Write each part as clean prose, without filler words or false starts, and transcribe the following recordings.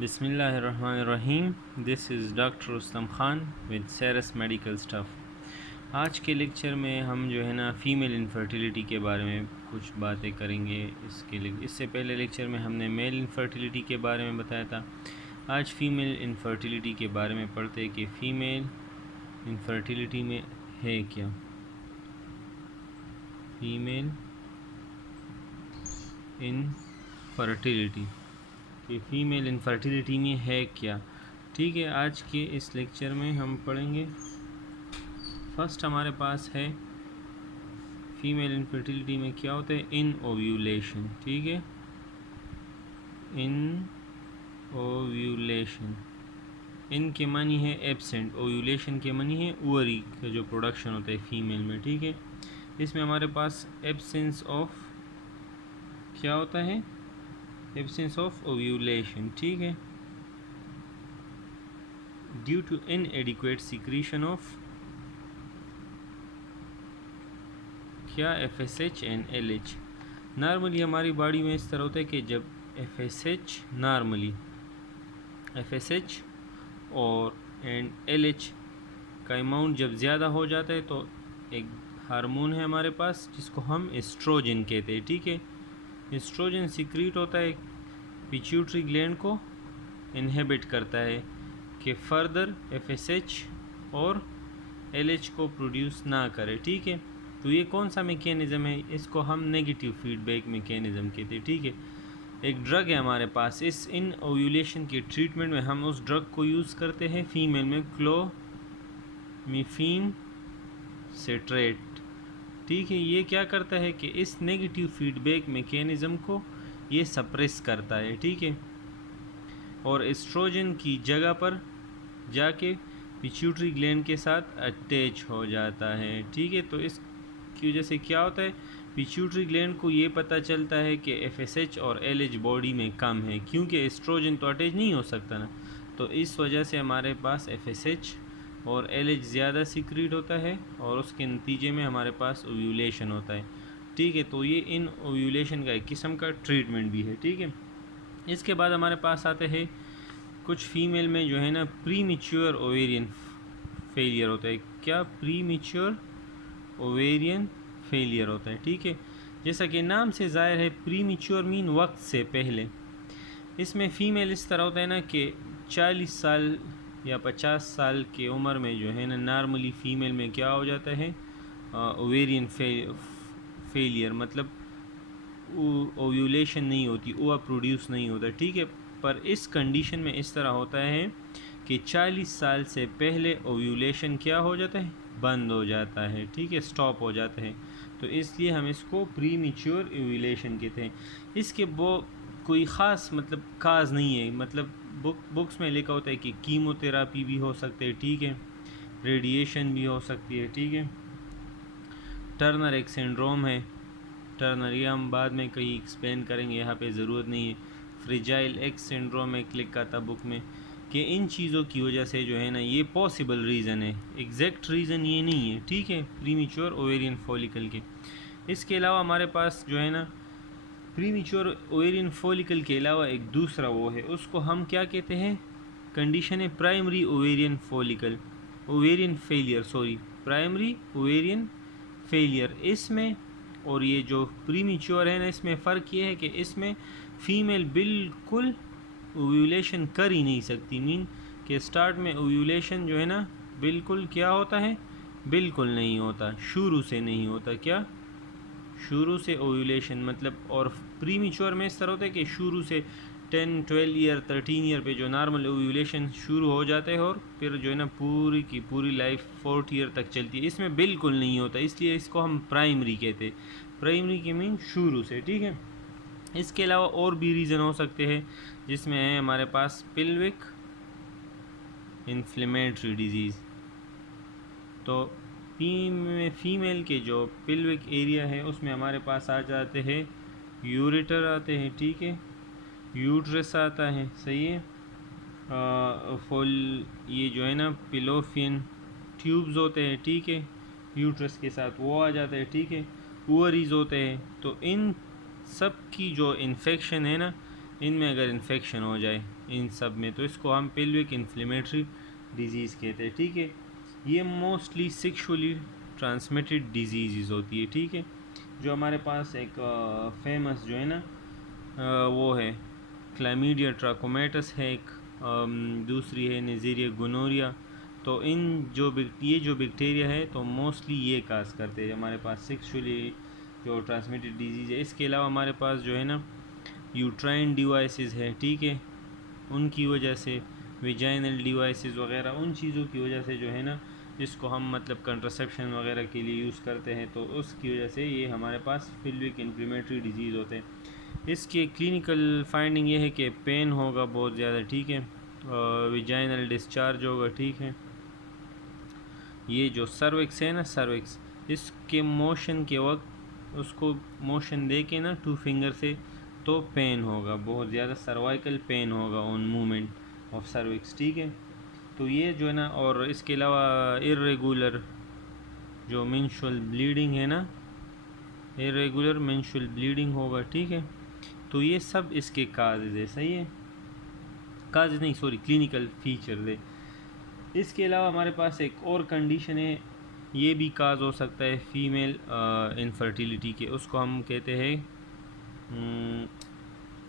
बिस्मिल्लाहिर्रहमानिर्रहीम। This is doctor Rustam Khan with serious medical stuff. आज के लेक्चर में हम जो है ना फ़ीमेल इनफर्टिलिटी के बारे में कुछ बातें करेंगे। इससे पहले लेक्चर में हमने मेल इनफर्टिलिटी के बारे में बताया था। आज फ़ीमेल इनफर्टिलिटी के बारे में पढ़ते हैं कि फ़ीमेल इनफर्टिलिटी में है क्या। फ़ीमेल इनफर्टिलिटी कि फ़ीमेल इनफर्टिलिटी में है क्या। ठीक है, आज के इस लेक्चर में हम पढ़ेंगे। फर्स्ट हमारे पास है फ़ीमेल इनफर्टिलिटी में क्या होता है, इन ओव्यूलेशन। ठीक है, इन ओव्यूलेशन, इन के मानी है एब्सेंट, ओव्यूलेशन के मानी है ओवरी का जो प्रोडक्शन होता है फीमेल में। ठीक है, इसमें हमारे पास एब्सेंस ऑफ क्या होता है, एब्सेंस ऑफ ओव्यूलेशन। ठीक है, due to inadequate secretion of क्या, FSH एंड LH। नॉर्मली हमारी बॉडी में इस तरह होता है कि जब FSH नॉर्मली FSH और एंड LH का अमाउंट जब ज़्यादा हो जाता है तो एक हार्मोन है हमारे पास जिसको हम एस्ट्रोजन कहते हैं। ठीक है, एस्ट्रोजन सिक्रीट होता है, पिट्यूटरी ग्लैंड को इनहिबिट करता है कि फर्दर FSH और LH को प्रोड्यूस ना करे। ठीक है, तो ये कौन सा मैकेनिज़्म है, इसको हम नेगेटिव फीडबैक मैकेनिज़्म कहते हैं। ठीक है, एक ड्रग है हमारे पास, इस इन ओव्यूलेशन के ट्रीटमेंट में हम उस ड्रग को यूज़ करते हैं फीमेल में, क्लोमिफेन सिट्रेट। ठीक है, ये क्या करता है कि इस नेगेटिव फीडबैक मैकेनिज़्म को ये सप्रेस करता है। ठीक है, और एस्ट्रोजन की जगह पर जाके पिट्यूटरी ग्लैंड के साथ अटैच हो जाता है। ठीक है, तो इसकी वजह से क्या होता है, पिट्यूटरी ग्लैंड को ये पता चलता है कि FSH और LH बॉडी में कम है, क्योंकि एस्ट्रोजन तो अटैच नहीं हो सकता ना, तो इस वजह से हमारे पास FSH और LH ज़्यादा सिक्रीट होता है और उसके नतीजे में हमारे पास ओव्यूलेशन होता है। ठीक है, तो ये इन ओव्यूलेशन का एक किस्म का ट्रीटमेंट भी है। ठीक है, इसके बाद हमारे पास आते हैं कुछ फीमेल में जो है ना प्रीमेच्योर ओवेरियन फेलियर होता है। क्या, प्रीमेच्योर ओवेरियन फेलियर होता है। ठीक है, जैसा कि नाम से ज़ाहिर है, प्रीमेच्योर मीन वक्त से पहले। इसमें फ़ीमेल इस तरह होता है ना कि 40 साल या 50 साल की उम्र में जो है ना नॉर्मली फ़ीमेल में क्या हो जाता है, ओवेरियन फेलियर, मतलब ओव्यूलेशन नहीं होती, ओवा प्रोड्यूस नहीं होता। ठीक है, पर इस कंडीशन में इस तरह होता है कि 40 साल से पहले ओव्यूलेशन क्या हो जाता है, बंद हो जाता है। ठीक है, स्टॉप हो जाता है, तो इसलिए हम इसको प्रीमेच्योर ओव्यूलेशन कहते हैं। इसके वो कोई ख़ास मतलब काज नहीं है, मतलब बुक्स में लिखा होता है कि कीमोथेरापी भी हो सकते हैं। ठीक है, रेडिएशन भी हो सकती है। ठीक है, टर्नर एक सिंड्रोम है, टर्नर ये हम बाद में कहीं एक्सप्लेन करेंगे, यहाँ पे ज़रूरत नहीं है। फ्रिजाइल एक्स सिंड्रोम एक लिखा था बुक में कि इन चीज़ों की वजह से जो है ना ये पॉसिबल रीज़न है, एग्जैक्ट रीज़न ये नहीं है। ठीक है, प्रीमेच्योर ओवेरियन फॉलिकल के। इसके अलावा हमारे पास जो है ना प्रीमेच्योर ओवेरियन फॉलिकल के अलावा एक दूसरा वो है, उसको हम क्या कहते हैं, कंडीशन है primary ovarian follicle ovarian failure, sorry primary ovarian failure. इसमें और ये जो प्रीमेच्योर है ना, इसमें फ़र्क ये है कि इसमें फ़ीमेल बिल्कुल ओव्यूलेशन कर ही नहीं सकती। मीन कि स्टार्ट में ओव्यूलेशन जो है ना बिल्कुल क्या होता है, बिल्कुल नहीं होता, शुरू से नहीं होता। क्या, शुरू से ओव्यूलेशन मतलब, और प्रीमेच्योर में इस तरह होता है कि शुरू से 10, 12 ईयर, 13 ईयर पे जो नॉर्मल ओव्यूलेशन शुरू हो जाते हैं और फिर जो है ना पूरी की पूरी लाइफ 40 ईयर तक चलती है। इसमें बिल्कुल नहीं होता, इसलिए इसको हम प्राइमरी कहते हैं। प्राइमरी के मीन शुरू से। ठीक है, इसके अलावा और भी रीज़न हो सकते हैं, जिसमें है हमारे पास पिल्विक इन्फ्लेमेटरी डिजीज़। तो फीमेल के जो पिल्विक एरिया है उसमें हमारे पास आ जाते हैं यूरेटर आते हैं। ठीक है, यूट्रस आता है, सही है, ये जो है ना पिलोफियन ट्यूब्स होते हैं। ठीक है, यूट्रस के साथ वो आ जाता है। ठीक है, ओवरीज होते हैं। तो इन सब की जो इन्फेक्शन है ना, इनमें अगर इन्फेक्शन हो जाए इन सब में, तो इसको हम पेल्विक इन्फ्लेमेटरी डिजीज़ कहते हैं, ठीक है। ये मोस्टली सेक्सुअली ट्रांसमिटेड डिजीज़ होती है, ठीक है। जो हमारे पास एक फेमस जो है ना वो है क्लैमीडिया ट्राकोमेटस है एक, दूसरी है नेज़ेरिया गोनोरिया। तो ये जो बैक्टीरिया है तो मोस्टली ये काज करते हैं हमारे पास सेक्सुअली जो ट्रांसमिटेड डिजीज़ है। इसके अलावा हमारे पास जो है ना यूट्राइन डिवाइसेस है, ठीक है, उनकी वजह से वेजाइनल डिवाइसेस वगैरह उन चीज़ों की वजह से जो है ना जिसको हम मतलब कंट्रासेप्शन वगैरह के लिए यूज़ करते हैं, तो उसकी वजह से ये हमारे पास पेल्विक इन्फ्लेमेटरी डिजीज़ होते हैं। इसके क्लिनिकल फाइंडिंग ये है कि पेन होगा बहुत ज़्यादा, ठीक है, वेजाइनल डिस्चार्ज होगा, ठीक है। ये जो सर्विक्स है ना, सर्विक्स, इसके मोशन के वक्त उसको मोशन दे के ना 2 फिंगर से तो पेन होगा बहुत ज़्यादा, सर्वाइकल पेन होगा ऑन मूवमेंट ऑफ सर्विक्स, ठीक है। तो ये जो है ना, और इसके अलावा इर्रेगुलर जो मेंस्ट्रुअल ब्लीडिंग है ना, इर्रेगुलर मेंस्ट्रुअल ब्लीडिंग होगा, ठीक है। तो ये सब इसके काजेज़ है, सही है, काजेज़ नहीं सॉरी क्लिनिकल फीचर है। इसके अलावा हमारे पास एक और कंडीशन है, ये भी काज हो सकता है फीमेल इनफर्टिलिटी के, उसको हम कहते हैं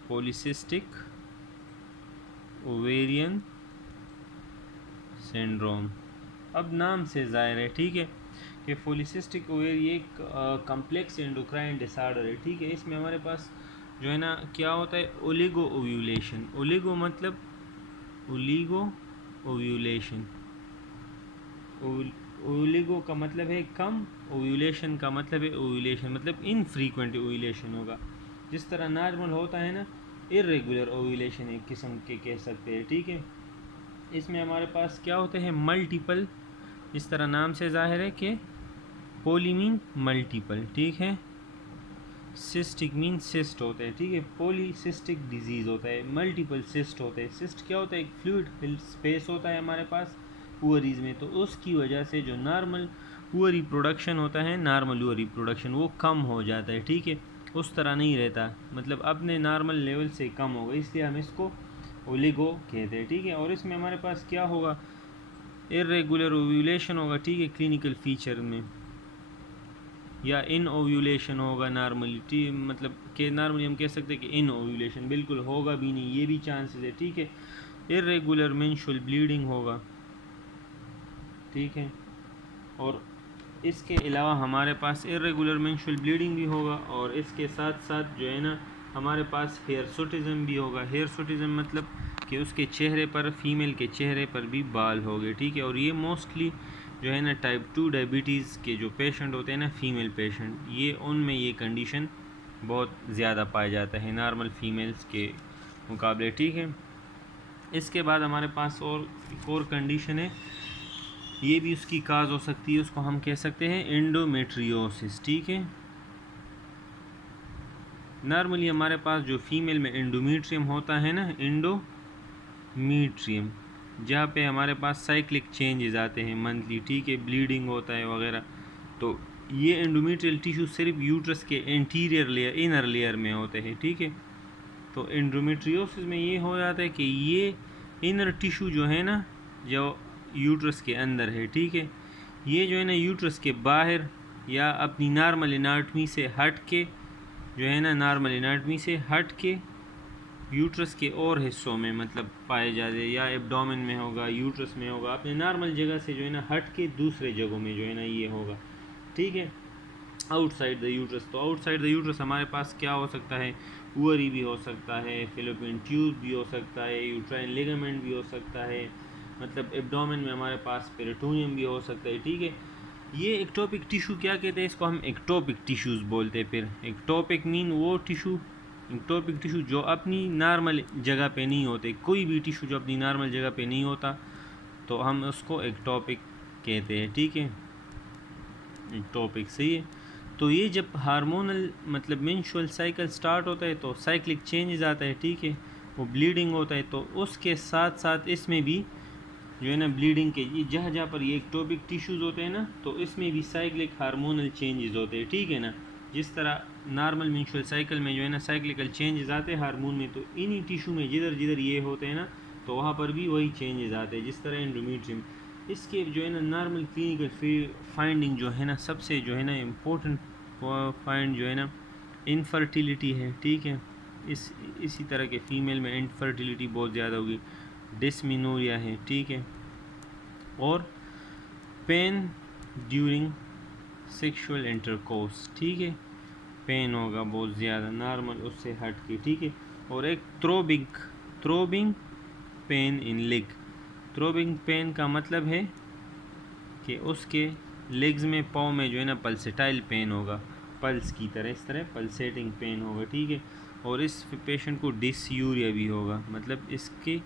पॉलीसिस्टिक ओवेरियन सिंड्रोम। अब नाम से ज़ाहिर है, ठीक है, कि पॉलीसिस्टिक ओवेरी एक कम्प्लेक्स एंडोक्राइन डिसऑर्डर है, ठीक है। इसमें हमारे पास जो है ना क्या होता है, ओलिगो ओव्यूलेशन। ओलिगो मतलब ओलिगो ओव्यूलेशन, ओलिगो का मतलब है कम, ओव्यूलेशन का मतलब है ओव्यूलेशन मतलब इनफ्रीक्वेंट ओव्यूलेशन होगा। जिस तरह नॉर्मल होता है ना, इर्रेगुलर ओव्यूलेशन एक किस्म के कह सकते हैं, ठीक है। इसमें हमारे पास क्या होते हैं, मल्टीपल, इस तरह नाम से जाहिर है कि पोली मीन मल्टीपल, ठीक है, सिस्टिक मीन सिस्ट होता है, ठीक है, पॉलीसिस्टिक डिजीज़ होता है, मल्टीपल सिस्ट होते हैं। सिस्ट क्या होता है, एक फ्लूइड फिल्ड स्पेस होता है हमारे पास ओवरीज में, तो उसकी वजह से जो नॉर्मल ओवरी प्रोडक्शन होता है, नॉर्मल ओवरी प्रोडक्शन वो कम हो जाता है, ठीक है, उस तरह नहीं रहता, मतलब अपने नॉर्मल लेवल से कम होगा, इसलिए हम इसको ओलिगो कहते हैं, ठीक है। और इसमें हमारे पास क्या होगा, इर्रेगुलर ओव्यूलेशन होगा, ठीक है, क्लिनिकल फीचर में, या इन ओव्यूलेशन होगा नॉर्मली, मतलब कि नॉर्मली हम कह सकते हैं कि इन ओव्यूलेशन बिल्कुल होगा भी नहीं, ये भी चांसेस है, ठीक है। इर्रेगुलर मेंस्ट्रुअल ब्लीडिंग होगा, ठीक है। और इसके अलावा हमारे पास इर्रेगुलर मेंस्ट्रुअल ब्लीडिंग भी होगा, और इसके साथ साथ जो है ना हमारे पास हेयरसुटिज्म भी होगा। हेयरसुटिज्म मतलब कि उसके चेहरे पर, फीमेल के चेहरे पर भी बाल हो गए, ठीक है। और ये मोस्टली जो है ना टाइप 2 डायबिटीज़ के जो पेशेंट होते हैं ना, फीमेल पेशेंट, ये उनमें ये कंडीशन बहुत ज़्यादा पाया जाता है नॉर्मल फीमेल्स के मुकाबले, ठीक है। इसके बाद हमारे पास एक और कंडीशन है, ये भी उसकी काज हो सकती है, उसको हम कह सकते हैं एंडोमेट्रियोसिस, ठीक है। नॉर्मली हमारे पास जो फीमेल में एंडोमेट्रियम होता है ना, एंडोमेट्रियम, जहाँ पे हमारे पास साइक्लिक चेंजेस आते हैं मंथली, ठीक है, ब्लीडिंग होता है वगैरह, तो ये एंडोमेट्रियल टिश्यू सिर्फ यूट्रस के एंटीरियर लेयर, इनर लेयर में होते हैं, ठीक है। तो एंडोमेट्रियोसिस में ये हो जाता है कि ये इनर टिश्यू जो है ना, जो यूट्रस के अंदर है, ठीक है, ये जो है ना यूट्रस के बाहर या अपनी नॉर्मल एनाटमी से हट के जो है ना, नॉर्मल एनाटमी से हट के यूट्रस के और हिस्सों में मतलब पाए जाते हैं, या एब्डोमेन में होगा, यूट्रस में होगा, अपने नॉर्मल जगह से जो है ना हट के दूसरे जगहों में जो है ना ये होगा, ठीक है, आउटसाइड द यूट्रस। तो आउटसाइड द यूट्रस हमारे पास क्या हो सकता है, ओवरी भी हो सकता है, फेलोपियन ट्यूब भी हो सकता है, यूट्राइन लिगामेंट भी हो सकता है, मतलब एब्डोमेन में हमारे पास पेरिटोनियम भी हो सकता है, ठीक है। ये एक्टोपिक टिश्यू क्या कहते हैं, इसको हम एक्टोपिक टिश्यूज़ बोलते हैं। फिर एक्टोपिक मीन वो टिश्यू, एक्टोपिक टिश्यू जो अपनी नॉर्मल जगह पे नहीं होते, कोई भी टिश्यू जो अपनी नॉर्मल जगह पे नहीं होता, तो हम उसको एक्टोपिक कहते हैं, ठीक है, एक्टोपिक, सही है। तो ये जब हार्मोनल मतलब मेंस्ट्रुअल साइकिल स्टार्ट होता है तो साइक्लिक चेंजेस आता है, ठीक है, वो ब्लीडिंग होता है, तो उसके साथ साथ इसमें भी जो है ना ब्लीडिंग के ये जहाँ जहाँ पर ये एक्टोपिक टिश्यूज़ होते हैं ना, तो इसमें भी साइक्लिक हार्मोनल चेंजेस होते हैं, ठीक है ना। जिस तरह नॉर्मल मेंस्ट्रुअल साइकिल में जो है ना साइक्लिकल चेंजेस आते हैं हार्मोन में, तो इन्हीं टिश्यू में जिधर जिधर ये होते हैं ना तो वहाँ पर भी वही चेंजेस आते हैं, जिस तरह एंडोमेट्रियम। इसके जो है ना नॉर्मल क्लिनिकल फाइंडिंग जो है ना, सबसे जो है ना इम्पोर्टेंट फाइंड जो है ना इनफर्टिलिटी है, ठीक है। इसी तरह के फीमेल में इनफर्टिलिटी बहुत ज़्यादा होगी, डिस्मिनोरिया है, ठीक है, और पेन ड्यूरिंग सेक्सुअल इंटरकोर्स, ठीक है, पेन होगा बहुत ज़्यादा नॉर्मल उससे हट के, ठीक है। और एक throbbing pain in leg. Throbbing pain का मतलब है कि उसके लेग्स में, पाँव में जो है ना पल्सेटाइल पेन होगा, पल्स की तरह, इस तरह पल्सेटिंग पेन होगा, ठीक है। और इस पेशेंट को डिसयूरिया भी होगा, मतलब इसके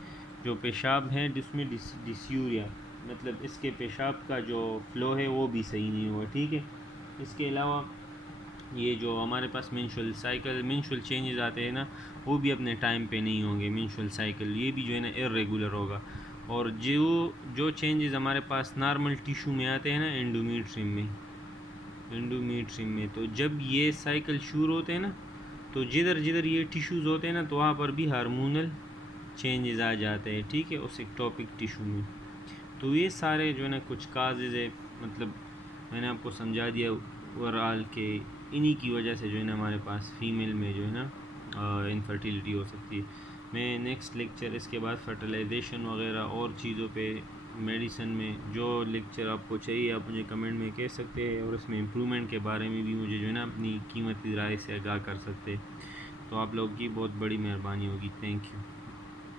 जो पेशाब है जिसमें डिसयूरिया, मतलब इसके पेशाब का जो फ्लो है वो भी सही नहीं होगा, ठीक है। इसके अलावा ये जो हमारे पास मेंस्ट्रुअल चेंजेस आते हैं ना, वो भी अपने टाइम पे नहीं होंगे। मेंस्ट्रुअल साइकिल ये भी जो है ना इर्रेगुलर होगा। और जो चेंजेस हमारे पास नॉर्मल टिश्यू में आते हैं ना एंडोमेट्रियम में, तो जब ये साइकिल शुरू होते हैं ना, तो जिधर जिधर ये टिश्यूज़ होते हैं ना तो वहाँ पर भी हार्मोनल चेंजेस आ जाते हैं, ठीक है, उस एक्टोपिक टिश्यू में। तो ये सारे जो है ना कुछ काजेज़ है, मतलब मैंने आपको समझा दिया ओवरऑल के इन्हीं की वजह से जो है ना हमारे पास फीमेल में जो है ना इनफर्टिलिटी हो सकती है। मैं नेक्स्ट लेक्चर इसके बाद फर्टिलाइजेशन वगैरह और चीज़ों पे, मेडिसिन में जो लेक्चर आपको चाहिए आप मुझे कमेंट में कह सकते हैं, और इसमें इम्प्रूवमेंट के बारे में भी मुझे जो है ना अपनी कीमती राय से आगाह कर सकते हैं। तो आप लोग की बहुत बड़ी मेहरबानी होगी। Thank you.